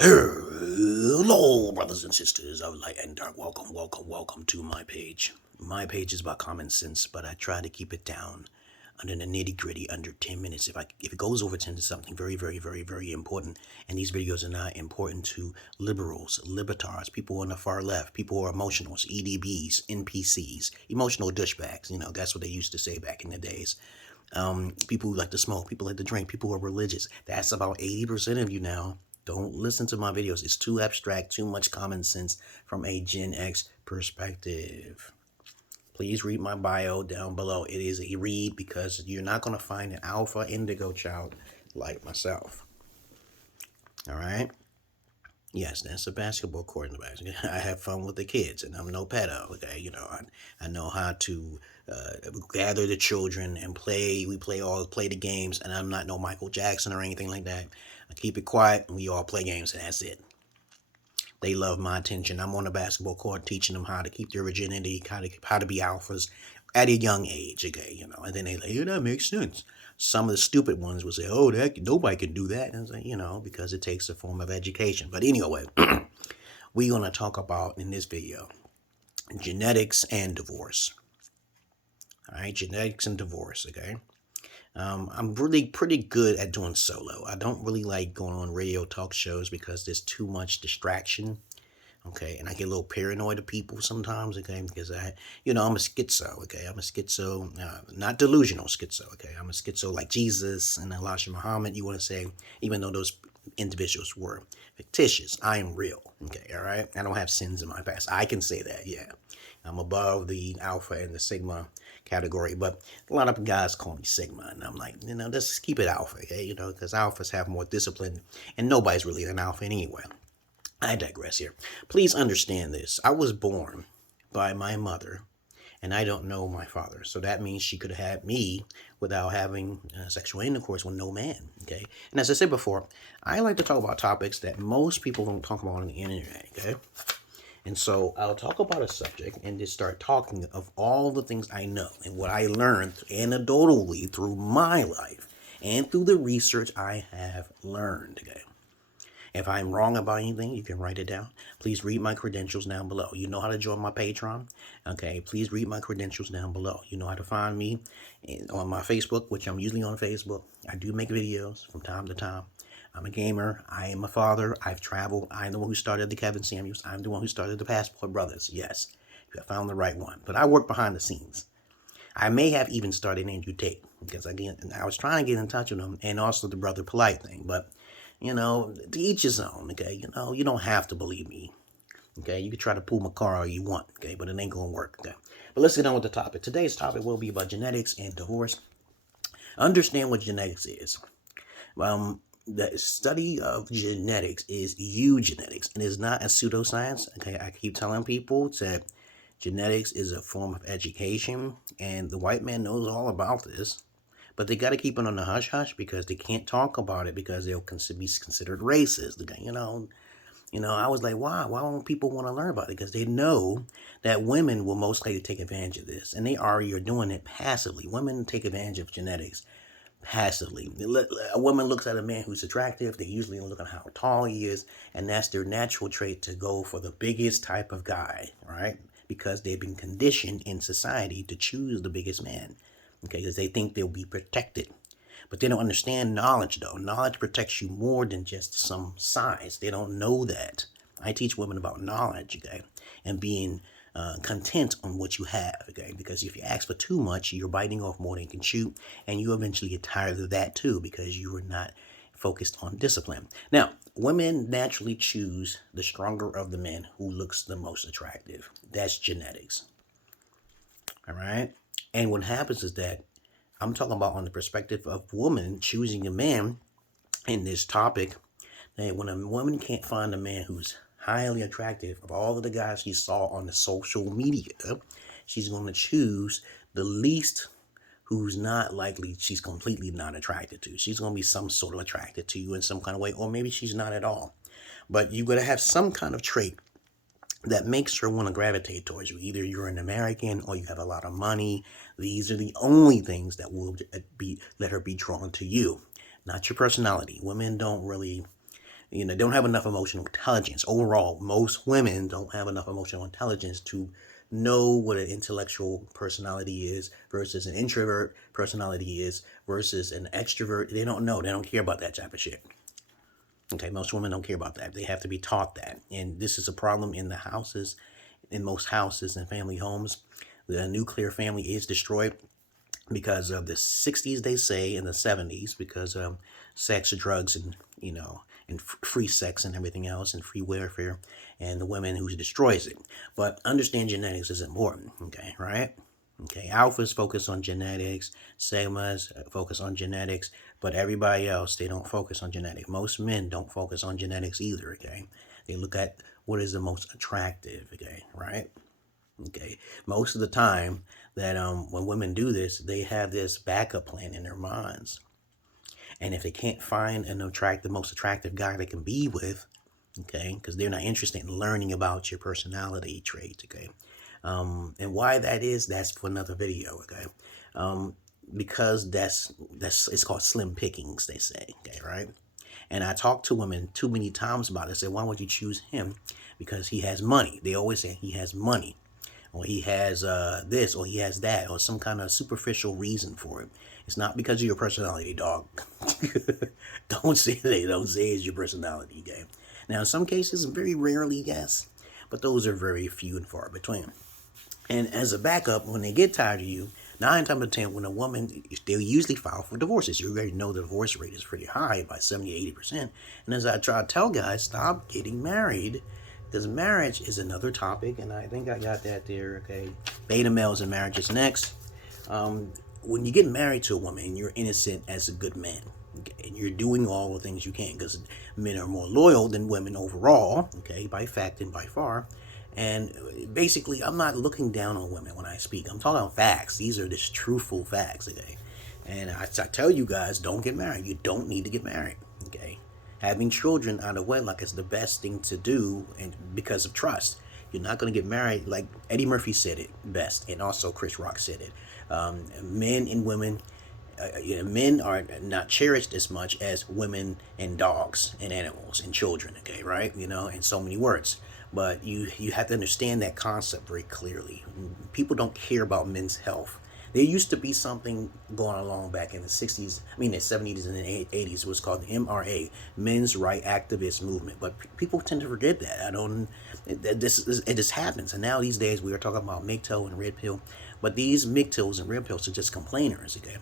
Hello, brothers and sisters of light and dark. Welcome to my page. My page is about common sense, but I try to keep it down under the nitty gritty under 10 minutes. If it goes over 10 to something very important, and these videos are not important to liberals, libertars, people on the far left, people who are emotionals, EDBs, NPCs, emotional douchebags. That's what they used to say back in the days. People who like to smoke, people like to drink, people who are religious. That's about 80% of you now. Don't listen to my videos. It's too abstract, too much common sense from a Gen X perspective. Please read my bio down below. It is a read because you're not going to find an alpha indigo child like myself. All right? Yes, that's a basketball court in the back. I have fun with the kids, and I'm no pedo, okay? I know how to gather the children and play. We play the games, and I'm not no Michael Jackson or anything like that. I keep it quiet, and we all play games, and that's it. They love my attention. I'm on the basketball court teaching them how to keep their virginity, how to be alphas at a young age, okay? And then they like, yeah, that makes sense. Some of the stupid ones will say, oh, nobody can do that. And I say, because it takes a form of education. But anyway, we're going to talk about, in this video, genetics and divorce. All right, genetics and divorce, okay? I'm really pretty good at doing solo. I don't really like going on radio talk shows because there's too much distraction. Okay, and I get a little paranoid of people sometimes, okay, because I'm a schizo, okay, I'm a schizo, not delusional schizo, okay, I'm a schizo like Jesus and Elijah Muhammad, you want to say, even though those individuals were fictitious, I am real, okay, all right, I don't have sins in my past, I can say that, yeah, I'm above the alpha and the sigma category, but a lot of guys call me sigma, and I'm like, let's keep it alpha, okay, because alphas have more discipline, and nobody's really an alpha anyway. I digress here. Please understand this. I was born by my mother, and I don't know my father. So that means she could have had me without having sexual intercourse with no man, okay? And as I said before, I like to talk about topics that most people don't talk about on the internet, okay? And so I'll talk about a subject and just start talking of all the things I know and what I learned anecdotally through my life and through the research I have learned, okay? If I'm wrong about anything, you can write it down. Please read my credentials down below. You know how to join my Patreon? Okay, please read my credentials down below. You know how to find me on my Facebook, which I'm usually on Facebook. I do make videos from time to time. I'm a gamer. I am a father. I've traveled. I'm the one who started the Kevin Samuels. I'm the one who started the Passport Brothers. Yes, you have found the right one. But I work behind the scenes. I may have even started Andrew Tate because I was trying to get in touch with him, and also the Brother Polite thing, but to each his own, okay? You don't have to believe me, okay? You can try to pull my car all you want, okay? But it ain't gonna work, okay? But let's get on with the topic. Today's topic will be about genetics and divorce. Understand what genetics is. The study of genetics is eugenetics. It is not a pseudoscience, okay? I keep telling people that genetics is a form of education, and the white man knows all about this. But they got to keep it on the hush hush because they can't talk about it because they'll be considered racist. I was like, why? Why don't people want to learn about it? Because they know that women will most likely take advantage of this, and they already are doing it passively. Women take advantage of genetics passively. A woman looks at a man who's attractive. They usually look at how tall he is, and that's their natural trait to go for the biggest type of guy, right? Because they've been conditioned in society to choose the biggest man. Okay, because they think they'll be protected. But they don't understand knowledge, though. Knowledge protects you more than just some size. They don't know that. I teach women about knowledge, okay, and being content on what you have, okay, because if you ask for too much, you're biting off more than you can chew, and you eventually get tired of that, too, because you are not focused on discipline. Now, women naturally choose the stronger of the men who looks the most attractive. That's genetics. All right? And what happens is that I'm talking about on the perspective of woman choosing a man in this topic, that when a woman can't find a man who's highly attractive of all of the guys she saw on the social media, she's going to choose the least who's not likely she's completely not attracted to. She's going to be some sort of attracted to you in some kind of way, or maybe she's not at all. But you're going to have some kind of trait that makes her want to gravitate towards you. Either you're an American or you have a lot of money. These are the only things that will let her be drawn to you, not your personality. Women don't really You know, don't have enough emotional intelligence. Overall, most women don't have enough emotional intelligence to know what an intellectual personality is versus an introvert personality is versus an extrovert. They don't know. They don't care about that type of shit. Okay, most women don't care about that. They have to be taught that. And this is a problem in the houses, in most houses and family homes. The nuclear family is destroyed because of the 60s, they say, and the 70s, because of sex, drugs, and, you know, and free sex and everything else, and free welfare, and the women who destroys it. But understand genetics is important, okay, right? Okay, alphas focus on genetics, sigmas focus on genetics, but everybody else, they don't focus on genetics. Most men don't focus on genetics either, okay? They look at what is the most attractive, okay, right? Okay, most of the time that when women do this, they have this backup plan in their minds. And if they can't find the most attractive guy they can be with, okay, because they're not interested in learning about your personality traits, okay, and why that is, that's for another video, okay, because that's it's called slim pickings, they say, okay, right? And I talked to women too many times about it. I said, why would you choose him? Because he has money. They always say he has money, or he has this, or he has that, or some kind of superficial reason for it. It's not because of your personality, dog. Don't say it's your personality, okay? Now, in some cases, very rarely, yes, but those are very few and far between. And as a backup, when they get tired of you, 9 times out of 10, when a woman, they'll usually file for divorces. You already know the divorce rate is pretty high, by 70-80%. And as I try to tell guys, stop getting married, because marriage is another topic, and I think I got that there, okay? Beta males and marriage is next. When you get married to a woman, you're innocent as a good man, okay? And you're doing all the things you can, because men are more loyal than women overall, okay, by fact and by far. And basically, I'm not looking down on women when I speak. I'm talking about facts. These are just truthful facts, okay? And I tell you guys, don't get married. You don't need to get married, okay? Having children out of wedlock is the best thing to do, and because of trust. You're not going to get married, like Eddie Murphy said it best, and also Chris Rock said it. Men and women, men are not cherished as much as women and dogs and animals and children, okay, right? You know, in so many words. But you have to understand that concept very clearly. People don't care about men's health. There used to be something going along back in the 60s, I mean the 70s and the 80s. It was called the MRA, Men's Right Activist Movement. But people tend to forget that. It just happens. And now these days we are talking about MGTOW and red pill. But these MGTOWs and red pills are just complainers, okay?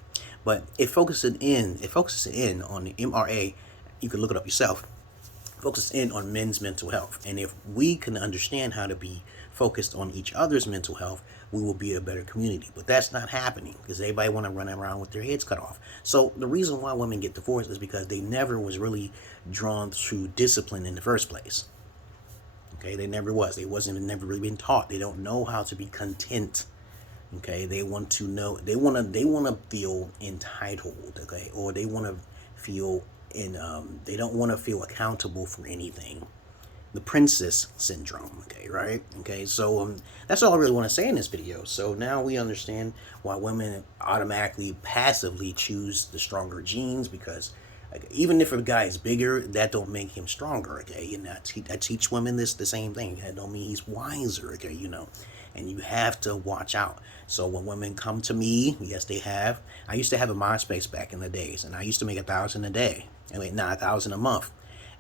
But it focuses in on the MRA. You can look it up yourself. Focus in on men's mental health. And if we can understand how to be focused on each other's mental health, we will be a better community. But that's not happening, because everybody want to run around with their heads cut off. So the reason why women get divorced is because they never was really drawn through discipline in the first place. Okay, they never was. Never really been taught. They don't know how to be content. Okay, they want to know. They want to feel entitled. Okay, or they want to feel they don't want to feel accountable for anything. The princess syndrome, okay, right? Okay, so that's all I really want to say in this video. So now we understand why women automatically, passively choose the stronger genes, because even if a guy is bigger, that don't make him stronger, okay? And I teach women the same thing. That don't mean he's wiser, okay, you know? And you have to watch out. So when women come to me, yes, they have. I used to have a MySpace back in the days, and I used to make $1,000 a day. I mean, not $1,000 a month.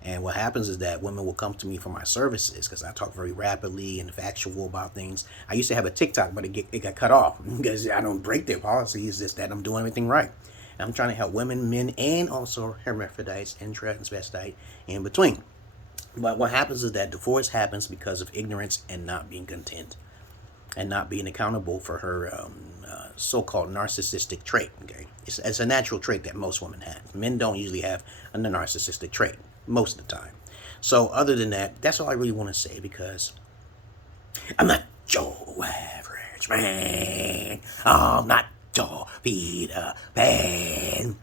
And what happens is that women will come to me for my services, because I talk very rapidly and factual about things. I used to have a TikTok, but it got cut off because I don't break their policies. It's just that I'm doing everything right. And I'm trying to help women, men, and also hermaphrodites and transvestite in between. But what happens is that divorce happens because of ignorance and not being content, and not being accountable for her so-called narcissistic trait. Okay, it's a natural trait that most women have. Men don't usually have a narcissistic trait most of the time. So other than that, that's all I really want to say, because I'm not Joe Average Man. I'm not Joe Peter Pan.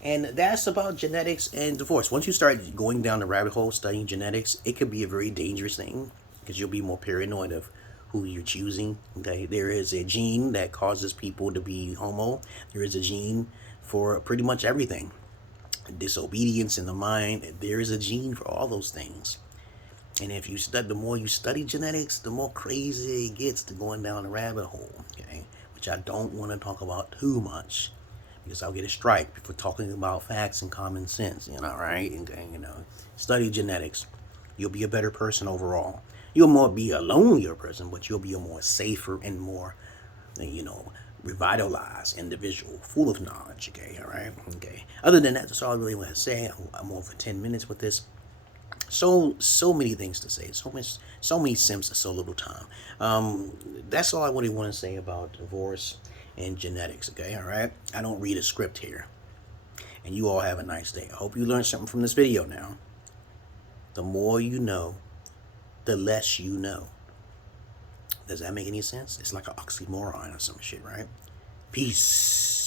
And that's about genetics and divorce. Once you start going down the rabbit hole studying genetics, it could be a very dangerous thing, because you'll be more paranoid of who you're choosing. Okay, there is a gene that causes people to be homo. There is a gene for pretty much everything. disobedience in the mind. There is a gene for all those things. And if you study, the more you study genetics, the more crazy it gets to going down the rabbit hole. Okay, which I don't want to talk about too much because I'll get a strike for talking about facts and common sense. Right? Okay, study genetics. You'll be a better person overall. You'll more be a lonelier person, but you'll be a more safer and more, revitalized individual, full of knowledge. Okay, all right. Okay. Other than that, that's all I really want to say. I'm over 10 minutes with this. So many things to say. So many simps in so little time. That's all I really want to say about divorce and genetics. Okay, all right. I don't read a script here. And you all have a nice day. I hope you learned something from this video. Now, the more you know, the less you know. Does that make any sense? It's like an oxymoron or some shit, right? Peace.